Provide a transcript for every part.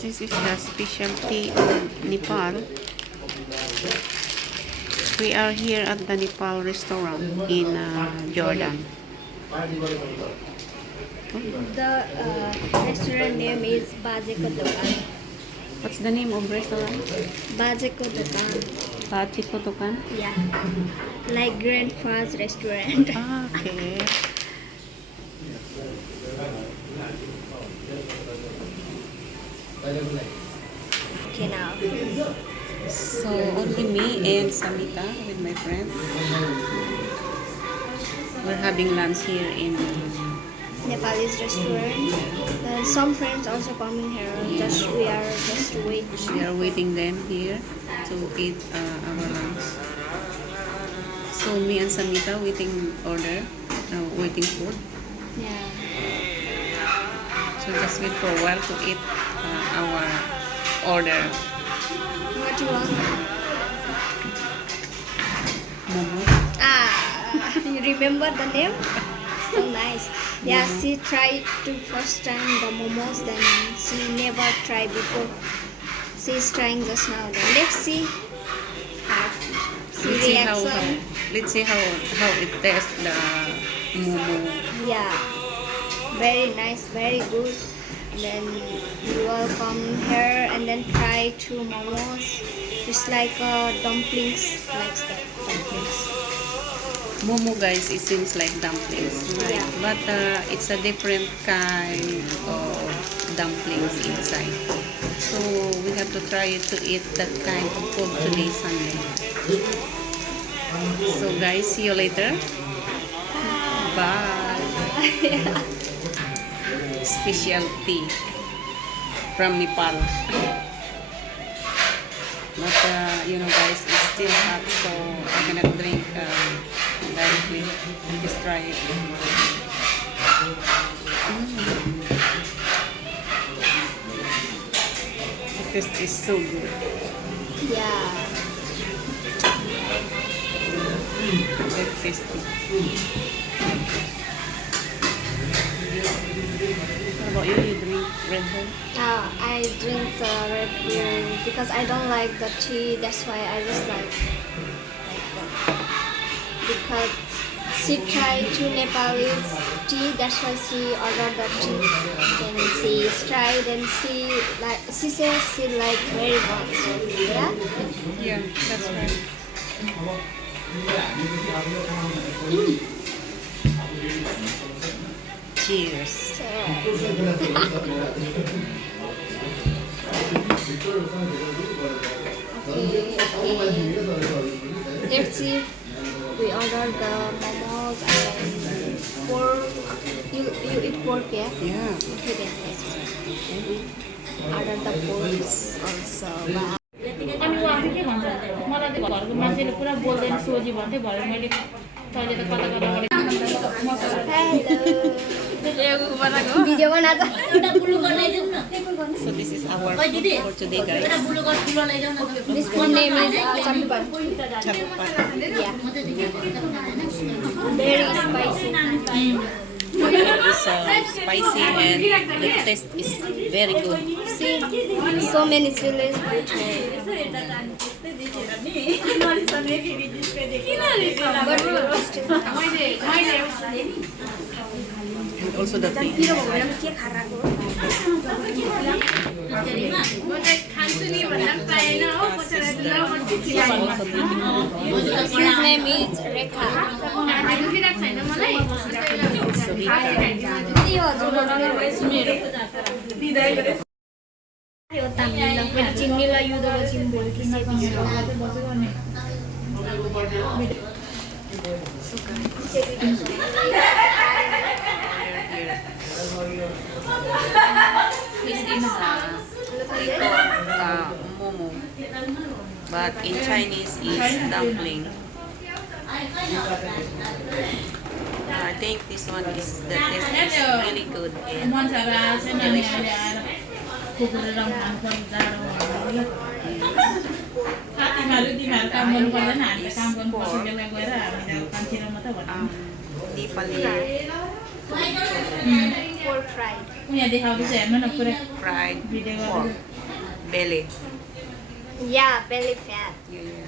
this is the specialty of Nepal. We are here at the Nepal restaurant in Jordan. The restaurant name is Bajeko Dokan. What's the name of restaurant? Bajeko Dokan. Bajeko Dokan? Yeah. Like grandpa's restaurant. Okay. Okay, now. So only me and Samita with my friend. We're having lunch here in Nepalese restaurant. And some friends also coming here. We are just waiting. We are waiting them here to eat our lunch. So me and Samita waiting food. Yeah. So just wait for a while to eat our order. What do you want? Momo. You remember the name? So nice. Yeah, she tried to first time the momos, then she never tried before. She's trying just now. Then let's see how she reaction. Let's see how it tastes the momo. Yeah, very nice, very good. Then you will come here and then try two momos. It's like dumplings, like that. Dumplings. Momo, guys, it seems like dumplings, right? Yeah. But it's a different kind of dumplings inside. So we have to try to eat that kind of food today, Sunday. So guys, see you later. Bye. Specialty from Nepal. But you know, guys, it's still hot, so I cannot drink directly. I'll just try it. The taste is so good. Yeah. Very tasty. What about you? You drink Red Bull? I drink Red Bull because I don't like the tea. That's why I just like that. Because she tried two Nepalese tea. That's why she ordered the tea. Then she tried and she says she like very much. Yeah. Yeah, that's right. Cheers. Okay. Let's see. We ordered the momos and pork. You eat pork, yeah? Yeah. Okay, then let's see. Order the pork also. Wow. अनि उहाँले के भन्छ मलाई त घरको मान्छेले पुरा बोल्दैन सोझी भन्थे भरे मैले तैले त कता कता Video बना था. एउटा बुलु बनाइदेऊ न So this is our food for today, guys. एउटा बुलु गर ठुलो ल्याइदेऊ न This food name is champan. Chapat. Yeah. Very spicy. It's spicy and the taste is very good. See, so many chilies. And also the tea. His name is Rekha. This is momo, but in Chinese is dumpling. I think this one is the taste is really good and delicious. Nepali pork fried. यहाँ देखाउँदैछ हेर्नु न पुरै Fried video pork गर्दै belly. Yeah, belly fat. Yeah.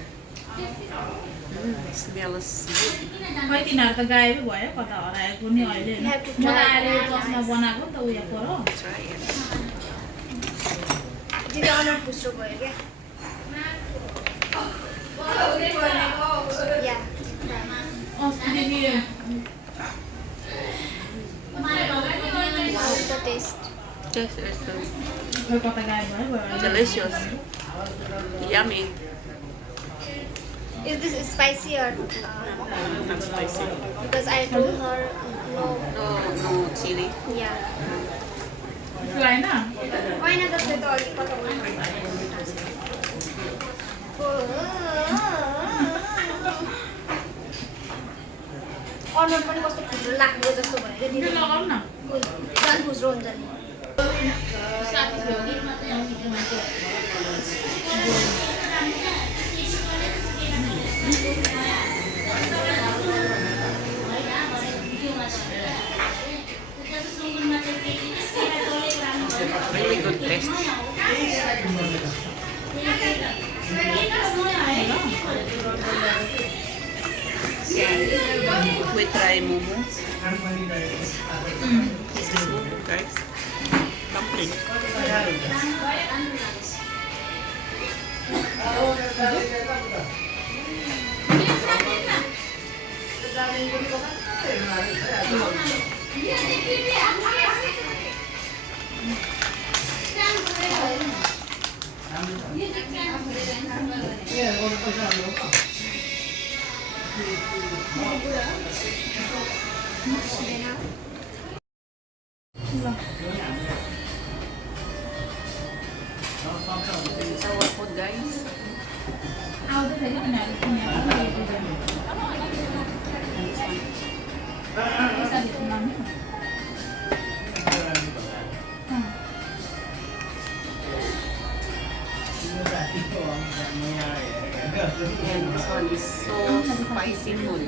Smells good. खै तिनीहरू त गायबै भयो कता हराएको नि अहिले You have to म त try आएर it. चस्मा बनाएको नि त उयो पर Try it. दिदी अनुहार फुस्रो भयो क्या या अस्तिदेखि द टेस्ट Just is खै कता गायब भयो delicious. Yummy. Is this spicy or Not spicy. because I told her no. No chili. Yeah. खुवाएन होइन जस्तै त अलिक कता अनुहार पनि कस्तो फुस्रो लाग्दो जस्तो भयो क्या त्यो दिदी लगाउँ न झन् फुस्रो हुन्छ नि साथी थियो कि Really good taste. Yeah. We try momo. This is momo, guys. Dumpling. This is our food, guys. आउँदै थियो कि तिनीहरू And this one is so spicy food.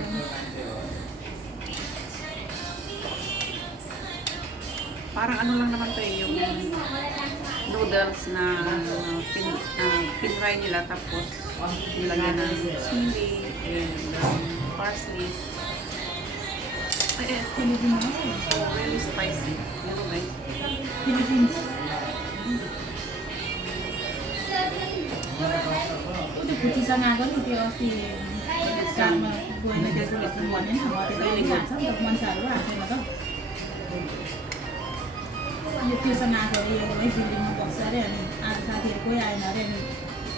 Parang ano lang naman to yung noodles na pinry nila tapos nilagyan ng chili and parsley. Filipino So really spicy. You know guys? Philippines त्यो खुसीसँग आएको नि त्यो अस्ति काममा गएन त्यसको भन्यो नि हो त्यो खान्छ नि त मान्छेहरू हाल्छैन त अनि त्योसँग आएको अरे यो है बिल्डिङमा बस्छ अरे अनि आज साथीहरू कोही आएन अरे अनि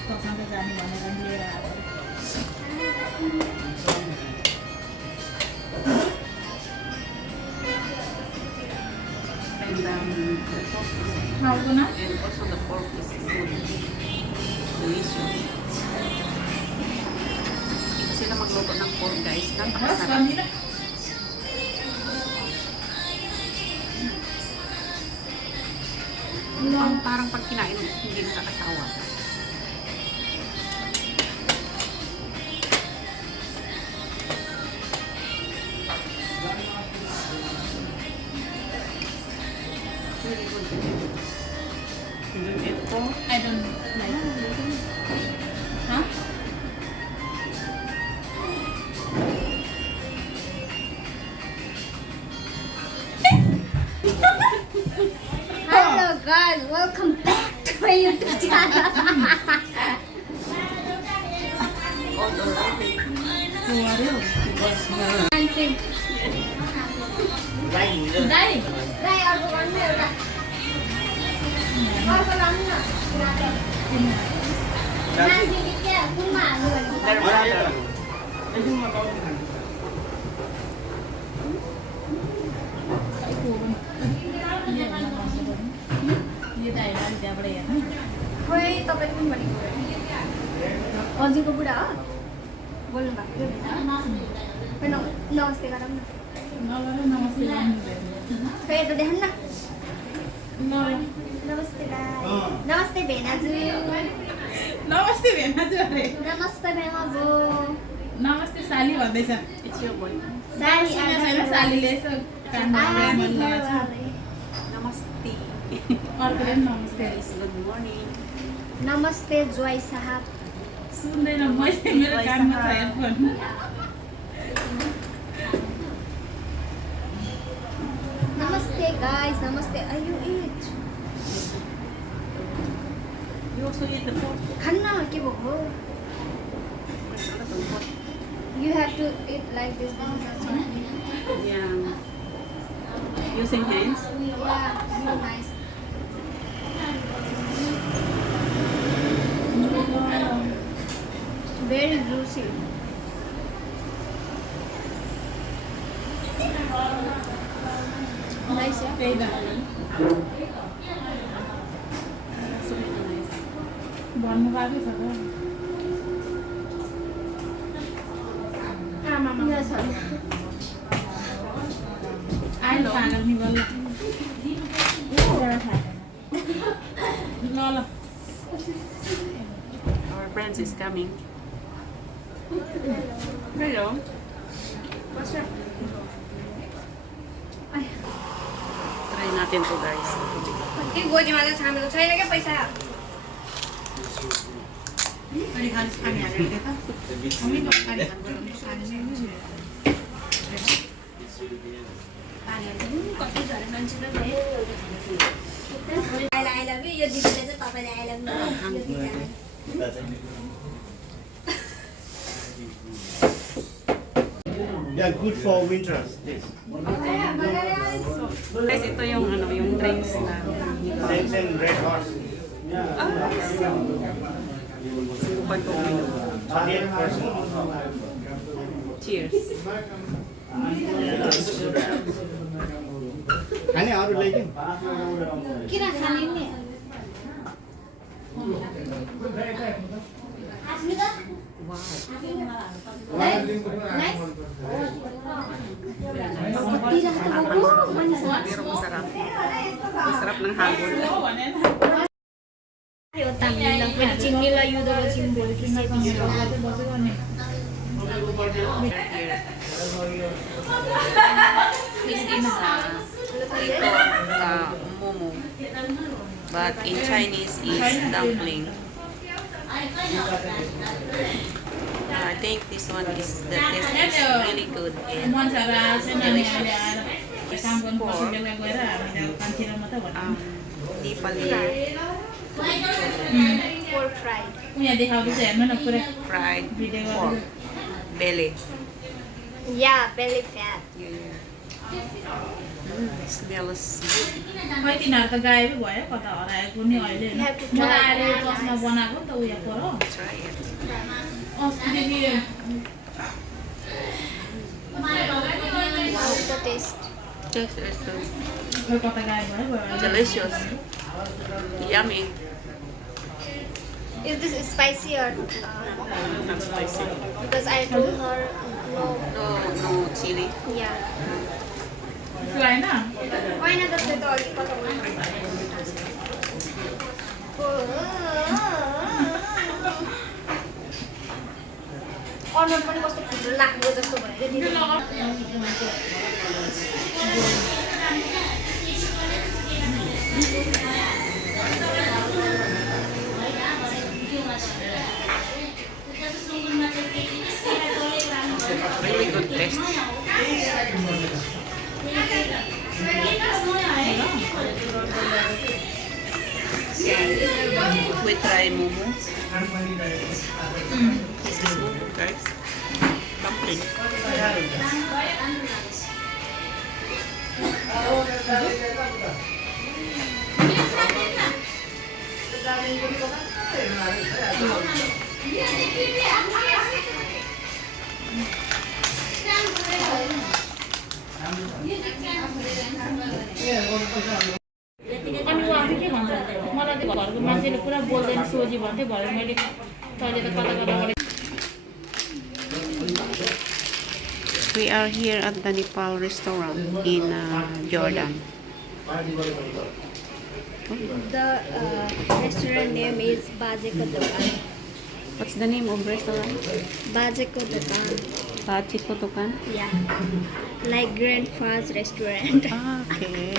तसँग जाने भनेर अनि लिएर आएको And the pork is, खाएको न and also the pork is good. Delicious. Ito sila magluto ng pork guys. बस Napakasarap. गर्दिनँ Parang pag kinain, hindi nakakasawa. Really good. Ito, I don't like huh? Hello guys, welcome back to my YouTube channel. all the way. Kuwaryo Dancing. Dai Đây, अर्को गर्नु एउटा अर्को लाउनु न नाच्ने गीत क्या कुनमा हाल्नु भनेको Their brother. यो दाइ अलि त्यहाँबाट हेर्नु खोइ तपाईँले पनि भनेको अझैको बुढा हो बोल्नु भएको थियो नमस्ते गरौँ न नगर नमस्ते खोइ यता देखाउनु न नगर नमस्ते दाइ नमस्ते भेनाजु नमस्ते भेनाजु अरे नमस्ते भेनाजु नमस्ते साली भन्दैछ It's your boy. साली छैन सालीले यसो कानमा मन लगाएको छ अर्कोले पनि नमस्ते Good morning. Namaste, Joy Sahab. सुन्दैन मैले मेरो कानमा छ headphone Namaste, guys. Namaste. Are you eat? You also eat the pork. Khanna ke bhako? You have to eat like this. Yeah. Using hands. Yeah, so nice. Very juicy. Nice, yeah? त्यही त भन्नु भएको छ त Yes, sir. आइलो पागल नि बल्ल ल ल Our friends is coming. Hello. Try natin to, guys. Yung goji mala sa amin. Try na ka paisa. I love you. Yo dito sa tapay I love you. Yeah, good for winters. This. Guys, ito yung yung drinks na. Same red horse. Subukan ko uminom. 38%. Cheers. खाने अरू ल्याइदिउँ किन खाने नि Wow. Nice. Pero masarap. Masarap ng hangul. यो तामिल चिन्नीलाई यो दबाई चिन बोल कि से This is momo, but in Chinese is dumpling. I think this one is the taste is really good and मान्छेहरू आएछ नि अनि अहिले आएर काम गर्नुपर्छ बेला गएर हामीले कान्छीलाई मात्रै भन्नु Nepali pork fried. यहाँ देखाउँदैछ हेर्नु न पुरै fried video pork belly. Yeah, belly fat. Yeah. Smells good. खै तिनीहरू त गायबै भयो कता हराएको नि अहिले होइन मलाई आएर यो चस्मा बनाएको नि त उयो पर Try it. अस्तिदेखि Wow, the taste. Taste is खै कता गायब भयो भयो delicious. Yummy. Is this spicy or Not spicy. because I told her no. No chili. Yeah. होइन Why not the dog? अनुहार पनि कस्तो फुल लाग्दो जस्तो भयो त्यो दिदी Really good taste. We try momo. This is momo, guys. Dumpling. अनि उहाँ के भन्छ मलाई त घरको मान्छेले पुरा बोल्दैन सोझी भन्थ्यो भरे मैले तैँले त कता कता गरेँ We are here at the Nepal restaurant in Jordan. The restaurant name is Bajeko Dokan. What's the name of restaurant? Bajeko Dokan. Pachiko Tokan? Yeah. Like grandpa's restaurant. Ah, okay.